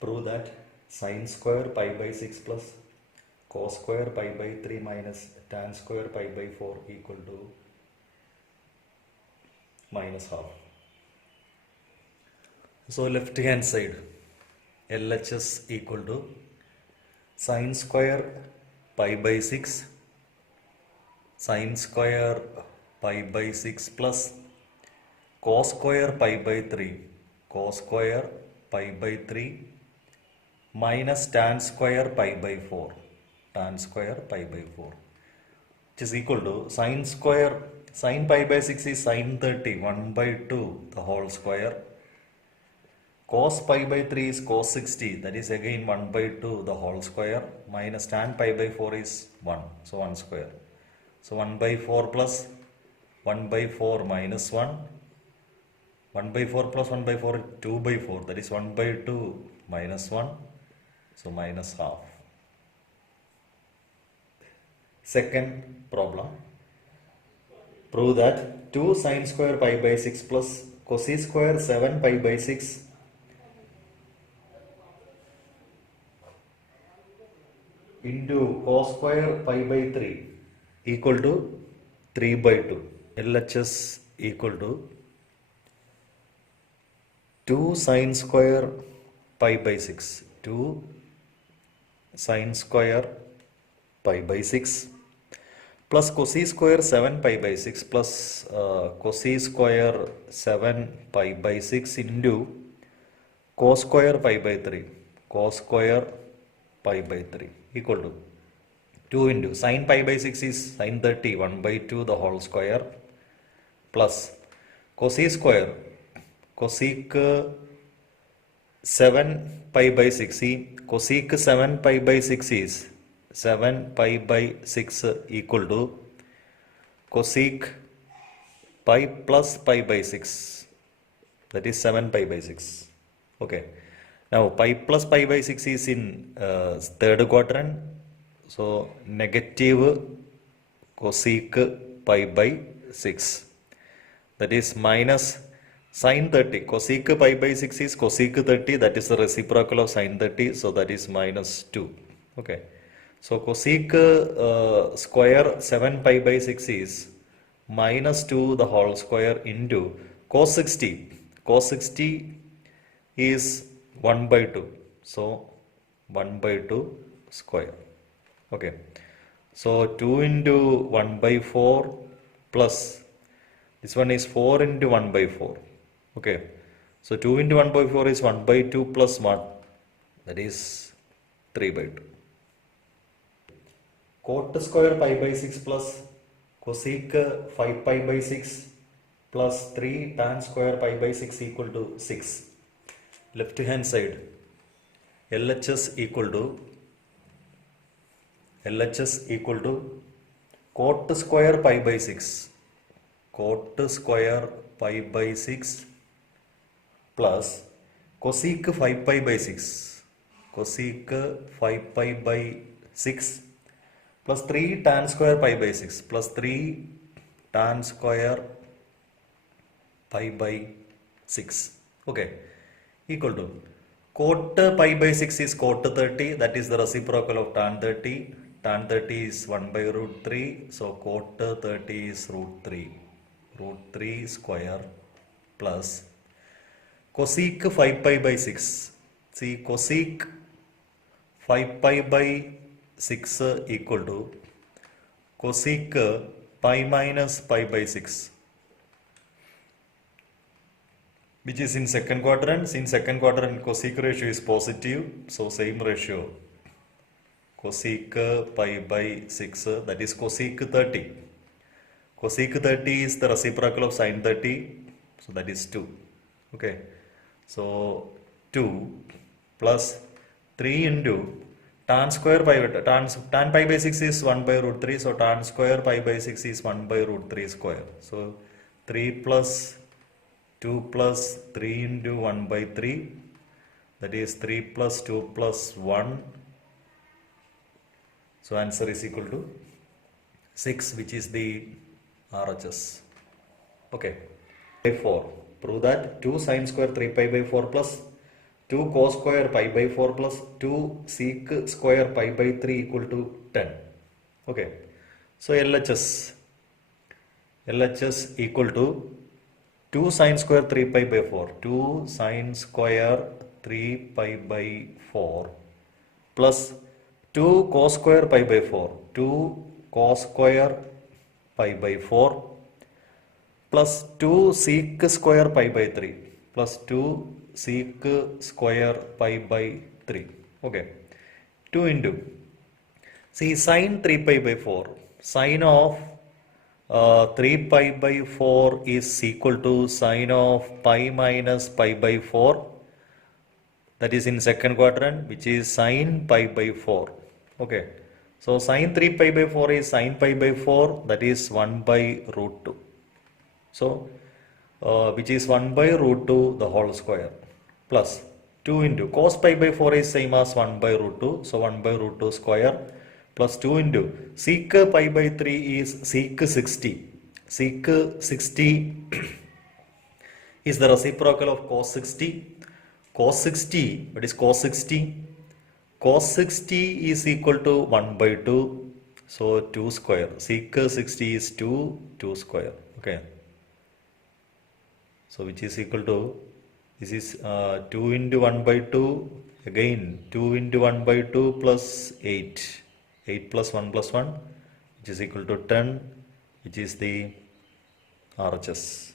Prove that sine square pi by 6 plus cos square pi by 3 minus tan square pi by 4 equal to minus half. So left hand side LHS equal to sine square pi by 6 sine square pi by 6 plus cos square pi by 3 cos square pi by 3 minus tan square pi by 4 tan square pi by 4, which is equal to sine square sine pi by 6 is sine 30 1 by 2 the whole square. Cos pi by 3 is cos 60, that is again 1 by 2 the whole square, minus tan pi by 4 is 1, so 1 square. So 1 by 4 plus 1 by 4 minus 1, 1 by 4 plus 1 by 4 2 by 4, that is 1 by 2 minus 1, so minus half. Second problem, prove that 2 sine square pi by 6 plus cos square 7 pi by 6 into cos square pi by 3 equal to 3 by 2. LHS equal to 2 sine square pi by 6. 2 sine square pi by 6 plus cos square 7 pi by 6 plus cos square 7 pi by 6 into cos square pi by 3. Cos square pi by 3 equal to 2 into sine pi by 6 is sine 30 1 by 2 the whole square plus cos square cosec 7 pi by 6. See, cosec 7 pi by 6 is 7 pi by 6 equal to cosec pi plus pi by 6, that is 7 pi by 6. Okay. Now pi plus pi by 6 is in third quadrant, so negative cosec pi by 6, that is minus sine 30. Cosec pi by 6 is cosec 30, that is the reciprocal of sine 30, so that is minus 2. Okay. So cosec square 7 pi by 6 is minus 2 the whole square into cos 60. Cos 60 is 1 by 2, so 1 by 2 square. Okay, so 2 into 1 by 4 plus this one is 4 into 1 by 4. Okay, so 2 into 1 by 4 is 1 by 2 plus 1, that is 3 by 2. Cot square pi by 6 plus cosec 5 pi by 6 plus 3 tan square pi by 6 equal to 6. Left hand side LHS equal to cot square pi by 6 cot square pi by 6 plus cosec 5 pi by 6 cosec 5 pi by 6 plus 3 tan square pi by 6 plus 3 tan square pi by 6. Okay, equal to cot pi by 6 is cot 30, that is the reciprocal of tan 30. Tan 30 is 1 by root 3, so cot 30 is root 3 square plus cosec 5 pi by 6. See, cosec 5 pi by 6 equal to cosec pi minus pi by 6, which is in second quadrant. In second quadrant cosec ratio is positive, so same ratio cosec pi by 6, that is cosec 30. Cosec 30 is the reciprocal of sine 30, so that is 2. Okay, so 2 plus 3 into tan square pi tan pi by 6 is 1 by root 3, so tan square pi by 6 is 1 by root 3 square. So 3 plus 2 plus 3 into 1 by 3, that is 3 plus 2 plus 1. So answer is equal to 6, which is the RHS. Okay. 4. Prove that 2 sine square 3 pi by 4 plus 2 cos square pi by 4 plus 2 sec square pi by 3 equal to 10. Okay. So LHS equal to 2 sine square 3 pi by 4. 2 sine square 3 pi by 4 plus 2 cos square pi by 4. 2 cos square pi by 4 plus 2 sec square pi by 3 plus 2 sec square pi by 3. Okay. 2 into, see, sine 3 pi by 4. Sine of 3 pi by 4 is equal to sine of pi minus pi by 4. That is in second quadrant, which is sine pi by 4. Okay. So sine 3 pi by 4 is sine pi by 4. That is 1 by root 2. So, which is 1 by root 2 the whole square plus 2 into cos pi by 4 is same as 1 by root 2. So 1 by root 2 square plus 2 into sec pi by 3 is sec 60. Sec 60 is the reciprocal of cos 60. Cos 60, what is cos 60? Cos 60 is equal to 1 by 2. So 2 square. Sec 60 is 2 square. Okay. So which is equal to, this is 2 into 1 by 2, again 2 into 1 by 2 plus 8. 8 plus 1 plus 1, which is equal to 10, which is the RHS.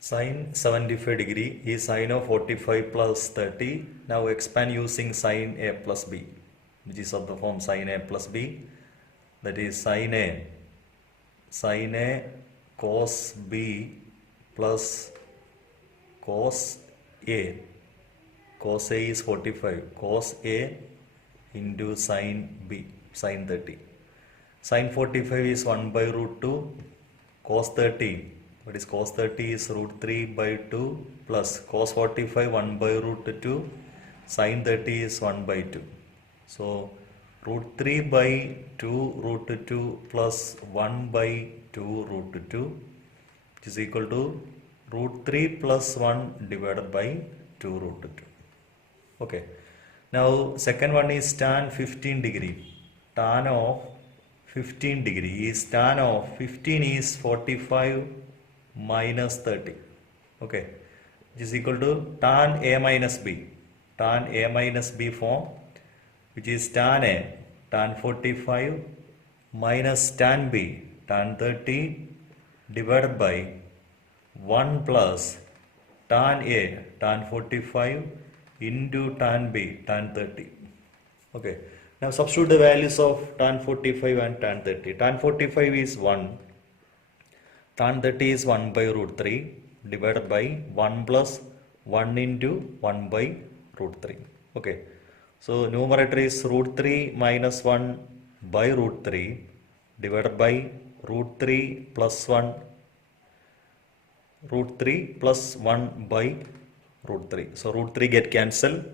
Sine 75 degree is sine of 45 plus 30. Now expand using sine A plus B, which is of the form sine A plus B. That is sine A cos B plus cos A. Cos A is 45. Cos A into sine B, sine 30. Sine 45 is 1 by root 2. Cos 30. What is cos 30 is root 3 by 2 plus cos 45 1 by root 2. Sine 30 is 1 by 2. So root 3 by 2 root 2 plus 1 by 2 root 2, which is equal to root 3 plus 1 divided by 2 root 2. Okay. Now second one is tan 15 degree. Tan of 15 degree is tan of 15 is 45 minus 30. Okay. Which is equal to tan A minus B. Tan A minus B form, which is tan A, tan 45 minus tan B, tan 30 divided by 1 plus tan A, tan 45 into tan B, tan 30. Okay. Now substitute the values of tan 45 and tan 30. Tan 45 is 1. Tan 30 is 1 by root 3 divided by 1 plus 1 into 1 by root 3. Okay. So numerator is root 3 minus 1 by root 3 divided by root 3 plus 1, root 3 plus 1 by root 3. So root 3 get cancelled,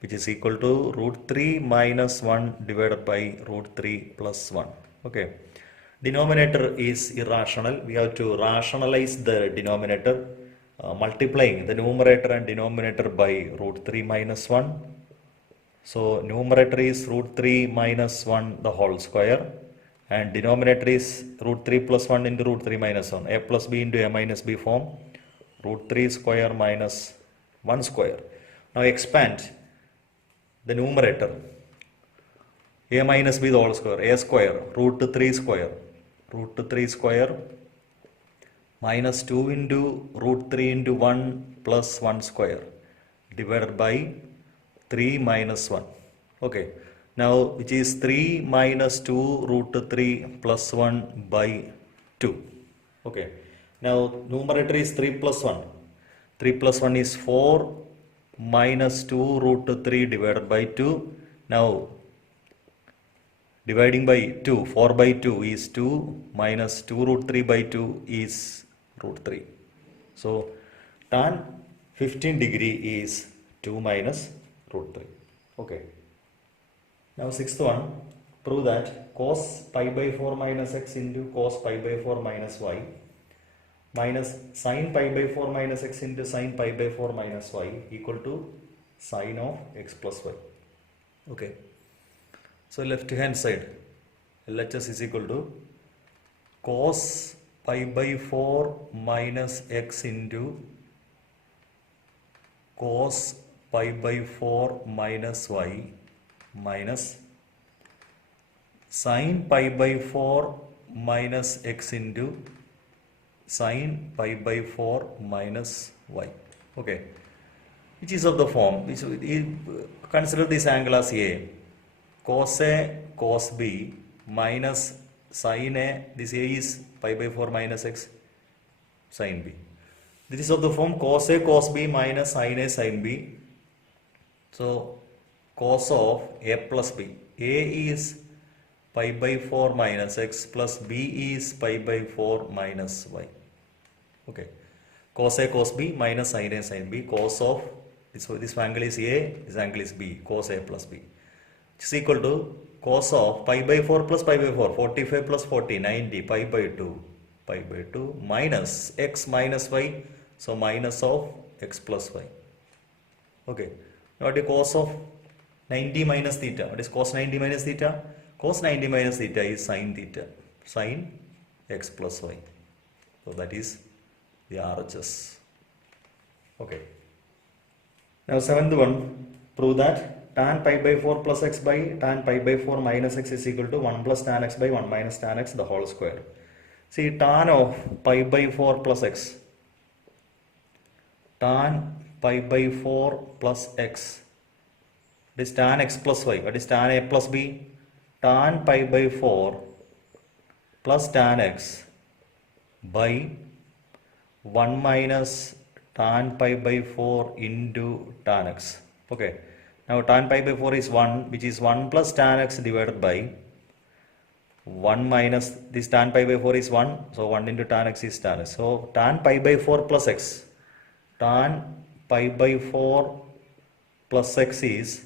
which is equal to root 3 minus 1 divided by root 3 plus 1. Okay. Denominator is irrational. We have to rationalize the denominator, multiplying the numerator and denominator by root 3 minus 1. So numerator is root 3 minus 1 the whole square, and denominator is root 3 plus 1 into root 3 minus 1. A plus B into A minus B form, root 3 square minus 1 square. Now expand the numerator. A minus B the whole square, A square, root 3 square, root 3 square minus 2 into root 3 into 1 plus 1 square divided by 3 minus 1. Okay. Now which is 3 minus 2 root 3 plus 1 by 2. Okay. Now numerator is 3 plus 1. 3 plus 1 is 4 minus 2 root 3 divided by 2. Now dividing by 2, 4 by 2 is 2 minus 2 root 3 by 2 is root 3. So tan 15 degree is 2 minus root 3. Okay. Now sixth one, prove that cos pi by 4 minus x into cos pi by 4 minus y minus sine pi by 4 minus x into sine pi by 4 minus y equal to sine of x plus y. Okay. So left hand side LHS is equal to cos pi by 4 minus x into cos pi by 4 minus y minus sine pi by 4 minus x into sine pi by 4 minus y. Okay, which is of the form which consider this angle as A, cos A cos B minus sine A, this A is pi by 4 minus x sine B. This is of the form cos A cos B minus sine A sine B. So cos of A plus B, A is pi by 4 minus x plus B is pi by 4 minus y. Okay, cos A cos B minus sin A sin B, cos of this angle is A, this angle is B, cos A plus B, which is equal to cos of pi by 4 plus pi by 4, 45 plus 40, 90, pi by 2 minus x minus y, so minus of x plus y. Okay, now what is cos of 90 minus theta? What is cos 90 minus theta? Cos 90 minus theta is sin theta, sin x plus y. So that is the RHS. Okay. Now seventh one, prove that tan pi by 4 plus x by tan pi by 4 minus x is equal to 1 plus tan x by 1 minus tan x the whole square. See, tan of pi by 4 plus x, tan pi by 4 plus x, it is tan x plus y. What is tan A plus B? Tan pi by 4 plus tan x by 1 minus tan pi by 4 into tan x. Okay, now tan pi by 4 is 1, which is 1 plus tan x divided by 1 minus this tan pi by 4 is 1, so 1 into tan x is tan x. So tan pi by 4 plus x, tan pi by 4 plus x is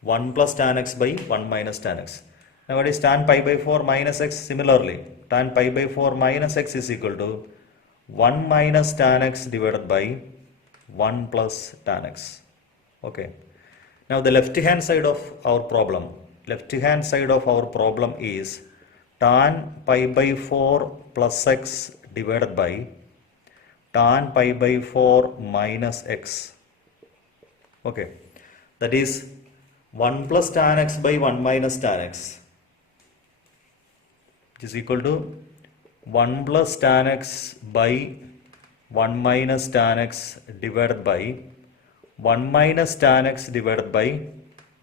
1 plus tan x by 1 minus tan x. Now what is tan pi by 4 minus x? Similarly, tan pi by 4 minus x is equal to 1 minus tan x divided by 1 plus tan x. Okay. Now the left hand side of our problem, is tan pi by 4 plus x divided by tan pi by 4 minus x. Okay, that is 1 plus tan x by 1 minus tan x, which is equal to 1 plus tan x by 1 minus tan x divided by 1 minus tan x divided by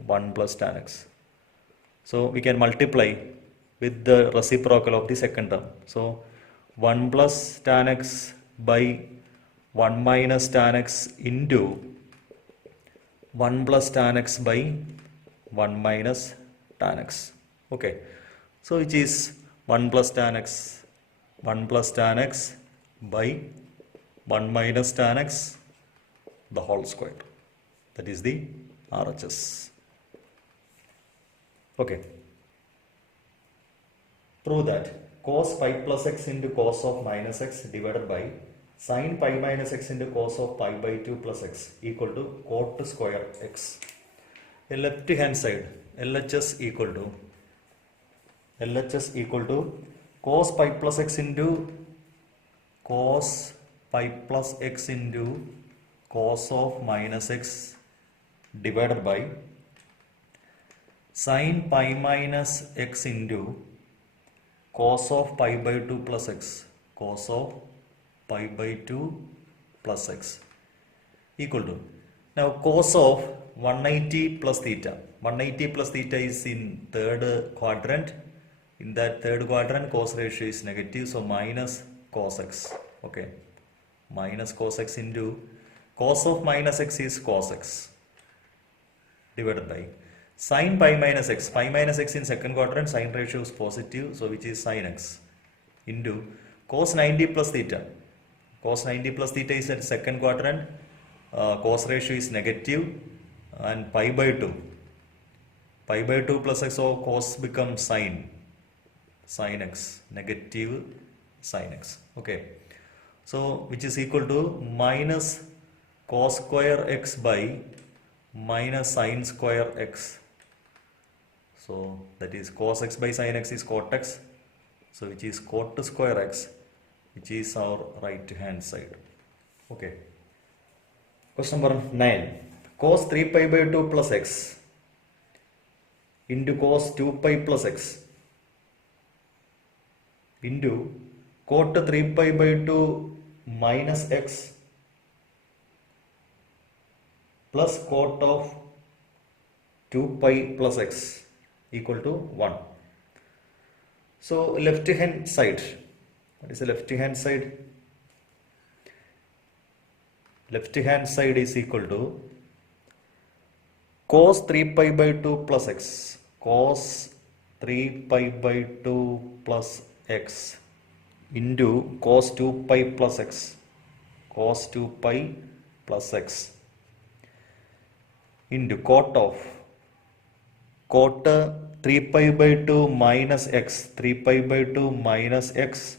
1 plus tan x. So we can multiply with the reciprocal of the second term. So 1 plus tan x by 1 minus tan x into 1 plus tan x by 1 minus tan x. Okay, so which is 1 plus tan x by 1 minus tan x the whole square. That is the RHS. Okay. Prove that cos pi plus x into cos of minus x divided by sin pi minus x into cos of pi by 2 plus x equal to cot square x. The left hand side LHS equal to cos pi plus x into cos pi plus x into cos of minus x divided by sin pi minus x into cos of pi by 2 plus x, cos of pi by 2 plus x equal to, now cos of 180 plus theta. 180 plus theta is in third quadrant. In that third quadrant, cos ratio is negative, so minus cos x. Okay, minus cos x into cos of minus x is cos x divided by sin pi minus x. Pi minus x in second quadrant, sin ratio is positive, so which is sin x into cos 90 plus theta. Cos 90 plus theta is at second quadrant, cos ratio is negative, and pi by 2. Pi by 2 plus x, so cos becomes sin x, negative sin x. Okay. So which is equal to minus cos square x by minus sin square x. So that is cos x by sin x is cot x. So which is cot square x, which is our right hand side. Okay. Question number 9. Cos 3 pi by 2 plus x into cos 2 pi plus x into cot 3 pi by 2 minus x plus cot of 2 pi plus x equal to 1. So left hand side, what is the left hand side? Left hand side is equal to cos 3 pi by 2 plus x, cos 3 pi by 2 plus x into cos 2 pi plus x, cos 2 pi plus x into cot of cot 3 pi by 2 minus x, 3 pi by 2 minus x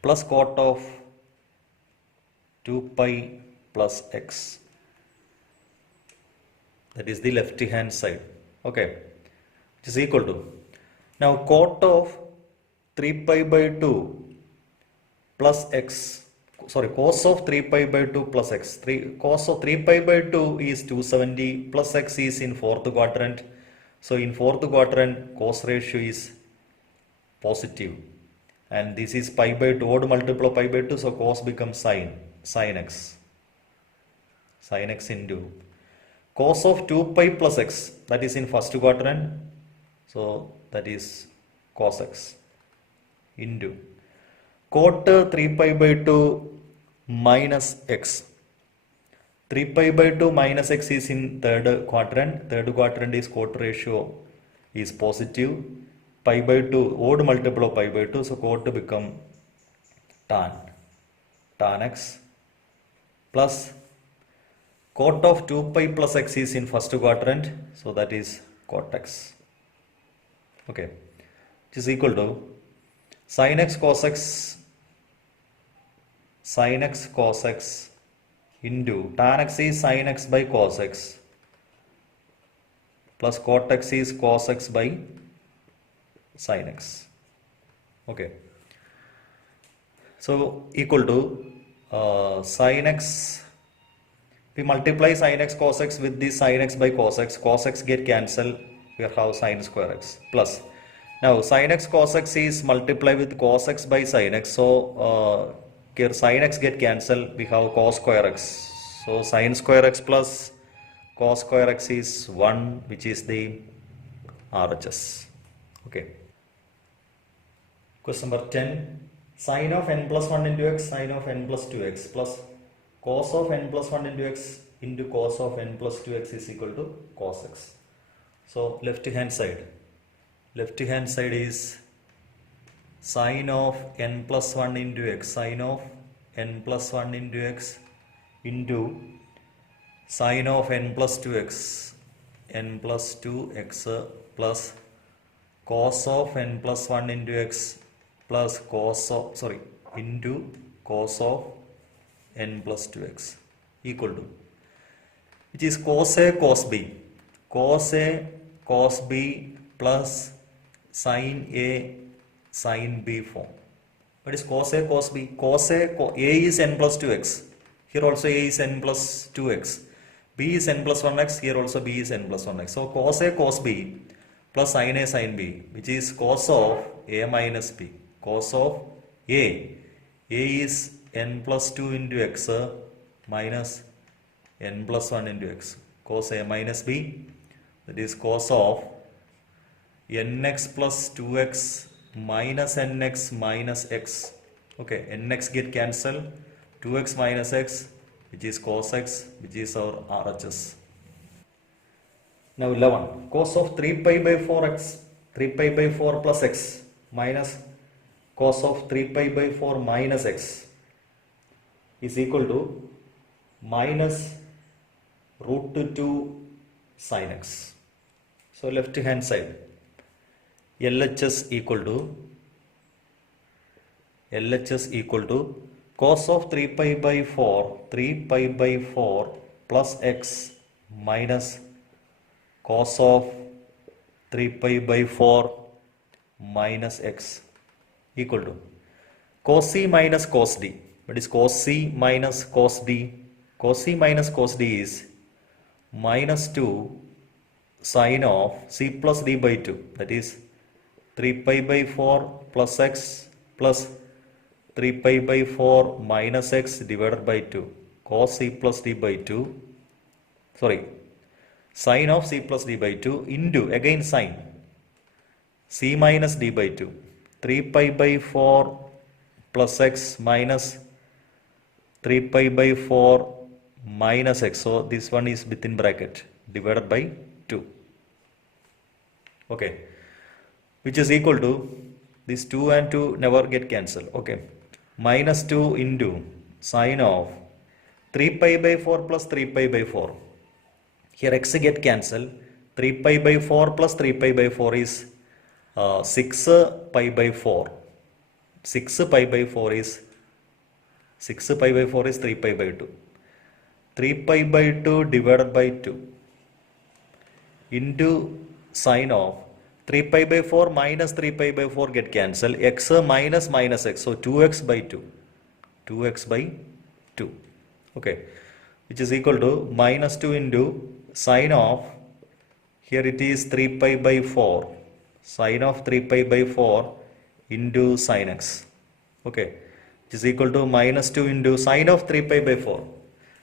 plus cot of 2 pi plus x. That is the left hand side. Okay, which is equal to, now cot of 3 pi by 2 plus x, sorry, cos of 3 pi by 2 plus x, cos of 3 pi by 2 is 270 plus x is in fourth quadrant. So in fourth quadrant cos ratio is positive, and this is pi by 2, odd multiple of pi by 2, so cos becomes sin x, sin x into cos of 2 pi plus x, that is in first quadrant, so that is cos x into cot 3 pi by 2 minus x. 3 pi by 2 minus x is in third quadrant. Third quadrant is cot ratio is positive. Pi by 2, odd multiple of pi by 2, so cot become tan x plus cot of 2 pi plus x is in first quadrant, so that is cot x. Okay, which is equal to sin x cos x into tan x is sin x by cos x plus cot x is cos x by sin x. Okay, so equal to sin x, we multiply sin x cos x with this sin x by cos x get cancelled, we have sin square x plus, now sin x cos x is multiplied with cos x by sin x, so here sin x get cancelled, we have cos square x, so sin square x plus cos square x is 1, which is the RHS. Okay. Question number 10. Sin of n plus 1 into x, sin of n plus 2x plus cos of n plus 1 into x into cos of n plus 2x is equal to cos x. So left hand side is sin of n plus 1 into x, sin of n plus 1 into x into sin of n plus 2x, n plus 2x plus cos of n plus 1 into x plus cos of, sorry, into cos of n plus 2x equal to, which is cos A cos B, cos A cos B plus sin A sin B form. What is cos A cos B? Cos A is n plus 2x, here also A is n plus 2x, B is n plus 1x, here also B is n plus 1x. So cos A cos B plus sin A sin B, which is cos of A minus B, cos of A is n plus 2 into x minus n plus 1 into x, cos A minus B, that is cos of nx plus 2x minus nx minus x. Okay, nx get cancelled, 2x minus x, which is cos x, which is our RHS. Now 11. Cos of 3 pi by 4x, 3 pi by 4 plus x minus cos of 3 pi by 4 minus x is equal to minus root 2 sin x. So left hand side, LHS equal to LHS equal to cos of 3 pi by 4, 3 pi by 4 plus x minus cos of 3 pi by 4 minus x equal to cos C minus cos D. What is cos C minus cos D? Cos C minus cos D is minus 2 sine of C plus D by 2. That is 3 pi by 4 plus x plus 3 pi by 4 minus x divided by 2. Cos C plus D by 2. Sorry. Sine of C plus D by 2 into again sine C minus D by 2. 3 pi by 4 plus x minus 3 pi by 4 minus x. So this one is within bracket divided by 2. Okay. Which is equal to these 2 and 2 never get cancelled. Okay. Minus 2 into sine of 3 pi by 4 plus 3 pi by 4. Here x get cancelled. 3 pi by 4 plus 3 pi by 4 is 6 pi by 4. 6 pi by 4 is 6 pi by 4 is 3 pi by 2. 3 pi by 2 divided by 2 into sine of 3 pi by 4 minus 3 pi by 4 get cancelled. X minus minus x. So 2x by 2. 2x by 2. Okay. Which is equal to minus 2 into sine of, here it is 3 pi by 4. Sine of 3 pi by 4 into sine x. Okay. Which is equal to minus 2 into sine of 3 pi by 4.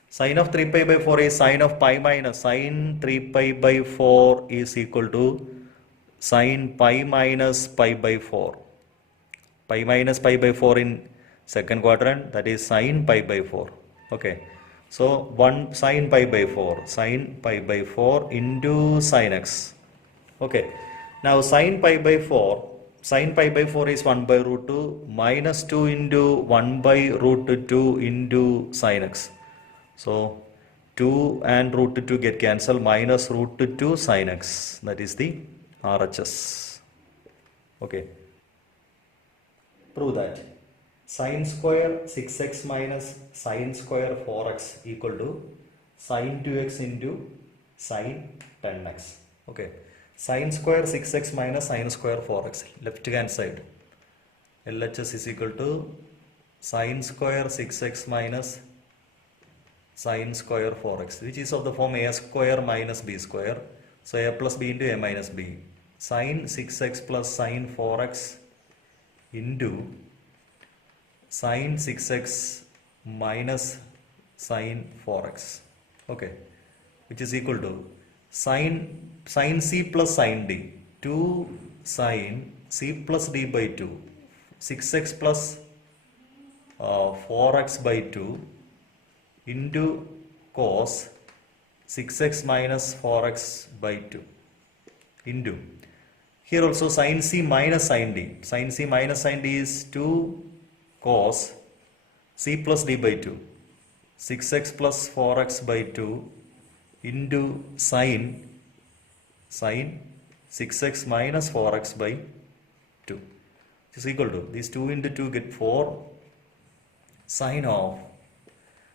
Sine of 3 pi by 4 is sine of pi minus sine 3 pi by 4 is equal to sine pi minus pi by 4. Pi minus pi by 4 in second quadrant, that is sine pi by 4. Okay. So 1 sine pi by 4. Sine pi by 4 into sine x. Okay. Now sine pi by 4. Sine pi by 4 is 1 by root 2 minus 2 into 1 by root 2 into sine x. So 2 and root 2 get cancelled, minus root 2 sine x. That is the RHS. Okay. Prove that sine square 6x minus sine square 4x equal to sine 2x into sine 10x. Okay. Sine square 6x minus sine square 4x. Left hand side. LHS is equal to sine square 6x minus sine square 4x, which is of the form a square minus b square. So a plus b into a minus b. Sine 6x plus sine 4x into sine 6x minus sine 4x. Okay. Which is equal to sine c plus sine d. 2 sine c plus d by 2. 6x plus 4x by 2 into cos 6x minus 4x by 2 into, here also sin c minus sin d. Sin c minus sin d is 2 cos c plus d by 2. 6x plus 4x by 2 into sin 6x minus 4x by 2. This is equal to, these 2 into 2 get 4 sin of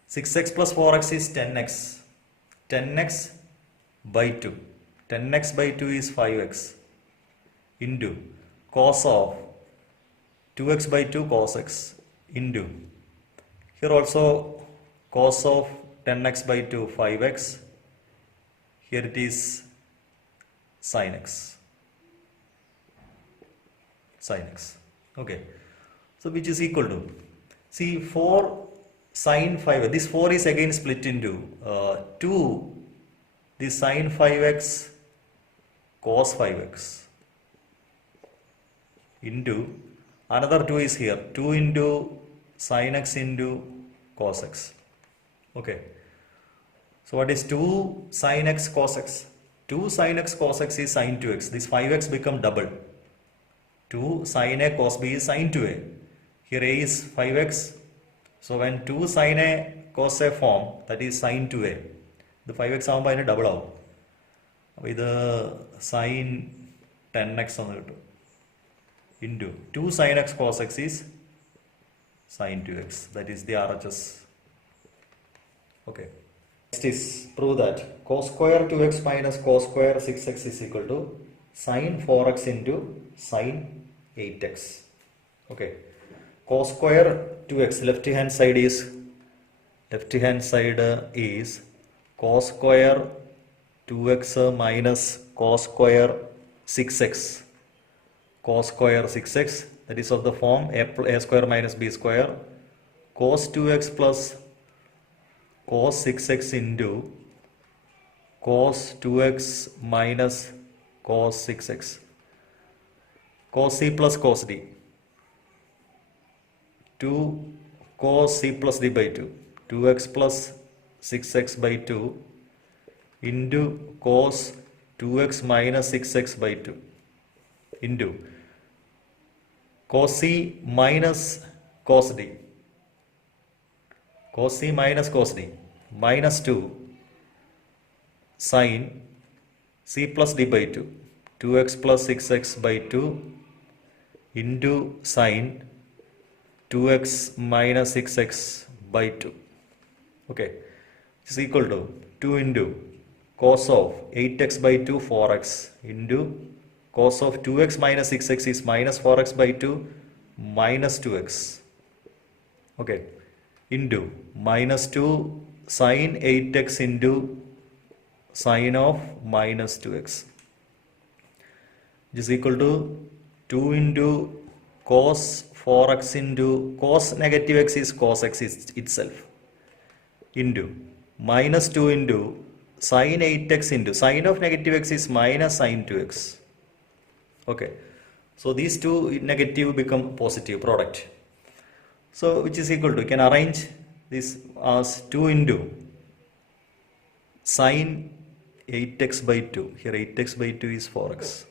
6x plus 4x is 10x. 10x by 2. 10x by 2 is 5x into cos of 2x by 2 cos x into, here also cos of 10x by 2 5x, here it is sin x. Sin x. Okay. So which is equal to, see 4 sin 5, this 4 is again split into 2, this sin 5x cos 5x into another 2 is here, 2 into sin x into cos x. Okay. So what is 2 sin x cos x? 2 sin x cos x is sin 2x. This 5x become double. 2 sin a cos b is sin 2a. Here a is 5x. So when 2 sin a cos a form, that is sin 2a. The 5x ആകുമ്പോൾ അതിന് double ആവും. അപ്പോൾ ഇത് sin 10x എന്ന് കിട്ടും. Into 2 sin x cos x is sine 2x. That is the RHS. Okay. Next is prove that cos square 2x minus cos square 6x is equal to sine 4x into sine 8x. Okay. Cos square 2x left hand side is cos square 2x minus cos square 6x. Cos square 6x, that is of the form a square minus b square, cos 2x plus cos 6x into cos 2x minus cos 6x, cos c plus cos d, 2 cos c plus d by 2, 2x plus 6x by 2 into cos 2x minus 6x by 2 into cos c minus cos d, cos c minus cos d, minus 2 sine c plus d by 2, 2x plus 6x by 2 into sine 2x minus 6x by 2. Okay, is equal to 2 into cos of 8x by 2 4x into cos of 2x minus 6x is minus 4x by 2 minus 2x. Okay, into minus 2 sine 8x into sine of minus 2x, which is equal to 2 into cos 4x into cos negative x is cos x itself into minus 2 into sine 8x into sine of negative x is minus sine 2x. Okay, so these two negative become positive product. So which is equal to, you can arrange this as 2 into sine 8x by 2. Here 8x by 2 is 4x.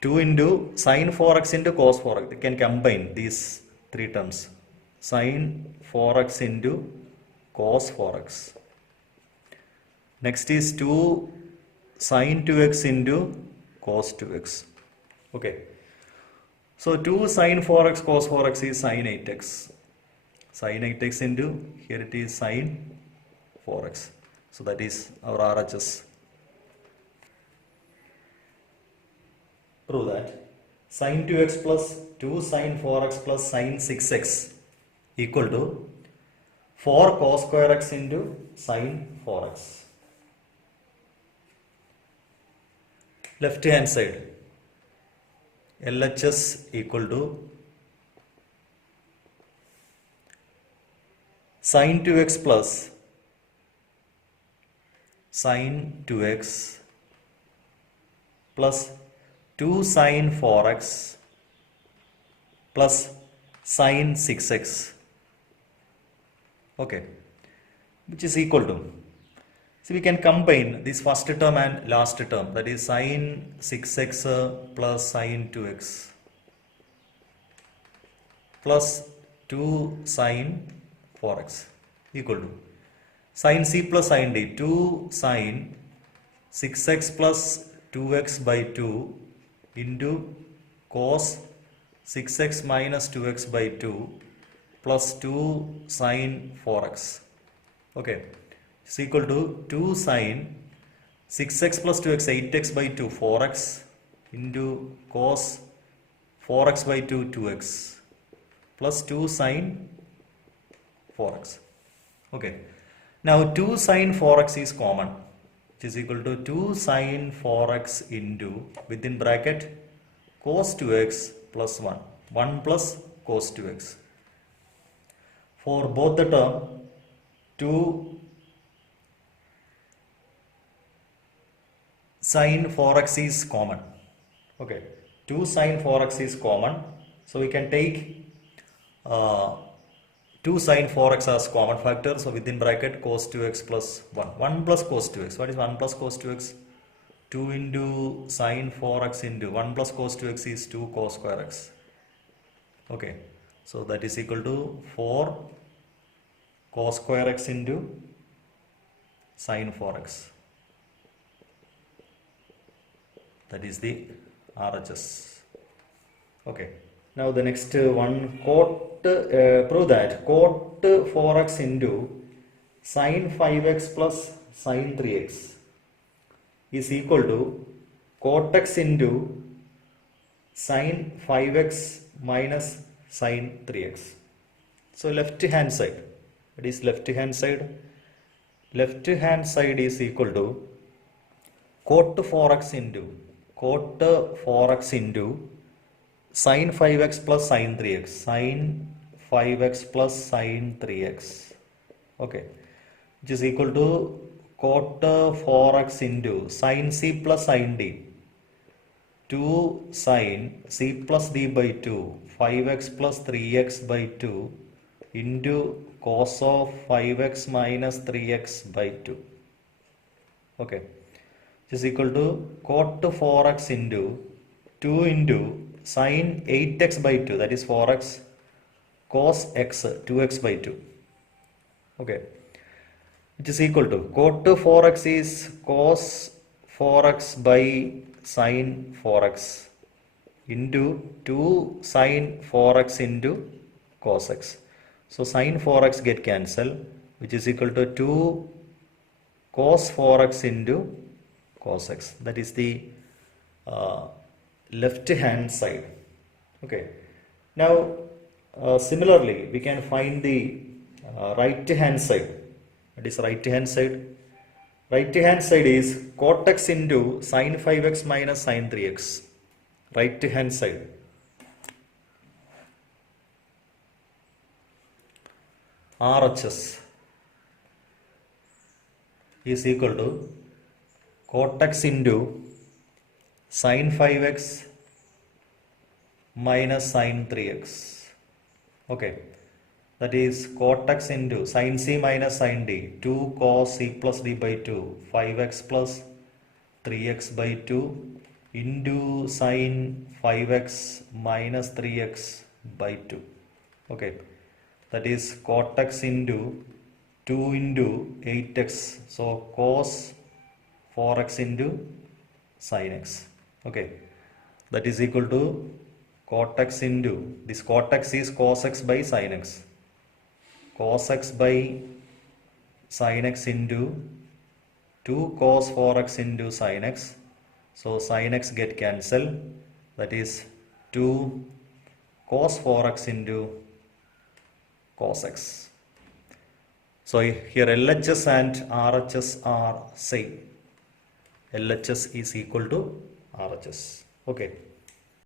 2 into sine 4x into cos 4x. You can combine these three terms. Sine 4x into cos 4x. Next is 2 sine 2x into cos 2x. Okay. So 2 sine 4x cos 4x is sine 8x. Sine 8x into, here it is sine 4x. So that is our RHS. Prove that sine 2x plus 2 sine 4x plus sine 6x equal to 4 cos square x into sine 4x. Left hand side, LHS equal to sine 2x plus sine 2x plus 2 sine 4x plus sine 6x. Okay, which is equal to, so we can combine this first term and last term, that is sine 6x plus sine 2x plus 2 sine 4x equal to sine c plus sine d, 2 sine 6x plus 2x by 2 into cos 6x minus 2x by 2 plus 2 sine 4x. Okay, is equal to 2 sine 6x plus 2x 8x by 2 4x into cos 4x by 2 2x plus 2 sine 4x. Okay, now 2 sine 4x is common, which is equal to 2 sine 4x into, within bracket, cos 2x plus 1, 1 plus cos 2x. For both the term, 2 sine 4x is common. Okay, 2 sine 4x is common, so we can take 2 sine 4x as common factor, so within bracket cos 2x plus 1, 1 plus cos 2x. What is 1 plus cos 2x? 2 into sine 4x into 1 plus cos 2x is 2 cos square x. Okay, so that is equal to 4 cos square x into sine 4x. That is the RHS. Okay. Now the next one, prove that cot 4x into sin 5x plus sin 3x is equal to cot x into sin 5x minus sin 3x. So left hand side, it is left hand side. Left hand side is equal to cot 4x into sin 5x plus sin 3x. Sin 5x plus sin 3x. Okay. Which is equal to cot 4x into sin c plus sin d. 2 sin c plus d by 2. 5x plus 3x by 2 into cos of 5x minus 3x by 2. Okay. Which is equal to cot 4x into 2 into sin 8x by 2, that is 4x, cos x 2x by 2. Okay. Which is equal to cot 4x is cos 4x by sin 4x into 2 sin 4x into cos x. So sin 4x get cancelled, which is equal to 2 cos 4x into cos x. That is the left hand side. Okay. Now similarly we can find the right hand side. That is right hand side. Right hand side is cot x into sin 5x minus sin 3x. Right hand side. RHS is equal to cot x into sin 5x minus sin 3x. Okay. That is cot x into sin c minus sin d. 2 cos c plus d by 2. 5x plus 3x by 2 into sin 5x minus 3x by 2. Okay. That is cot x into 2 into 8x. So cos 4x into sin x. Okay. That is equal to cot x into, this cot x is cos x by sin x. Cos x by sin x into 2 cos 4x into sin x. So sin x get cancelled. That is 2 cos 4x into cos x. So here LHS and RHS are same. LHS is equal to RHS. Okay.